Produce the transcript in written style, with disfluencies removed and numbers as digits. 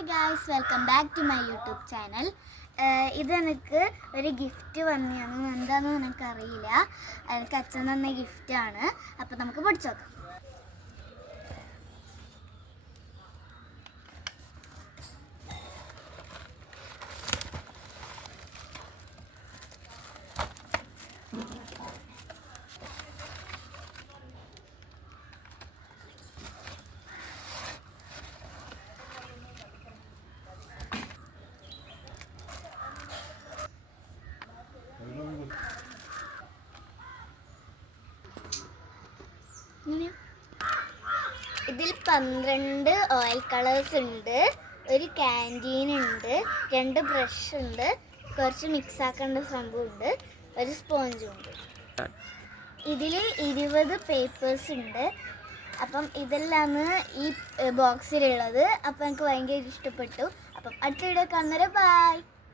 Hi guys, welcome back to my YouTube channel. ഇതെനിക്ക് ഒരു gift വന്നു. എന്താണെന്ന് എനിക്കറിയില്ല. എനിക്ക് അച്ഛൻ തന്ന ഗിഫ്റ്റാണ്. അപ്പോൾ നമുക്ക് പൊടിച്ചു നോക്കാം. ഇതിൽ 12 ഓയിൽ കളേഴ്സ് ഉണ്ട്, ഒരു ക്യാൻറ്റീൻ ഉണ്ട്, 2 ബ്രഷ് ഉണ്ട്, കുറച്ച് മിക്സ് ആക്കേണ്ട സംഭവമുണ്ട്, ഒരു സ്പോഞ്ചും ഉണ്ട്. ഇതിൽ 20 പേപ്പേഴ്സ് ഉണ്ട്. അപ്പം ഇതെല്ലാമാണ് ഈ ബോക്സിലുള്ളത്. അപ്പം എനിക്ക് ഭയങ്കര ഇഷ്ടപ്പെട്ടു. അപ്പം അടുത്ത വീഡിയോ കാണുന്നവരെ ബൈ.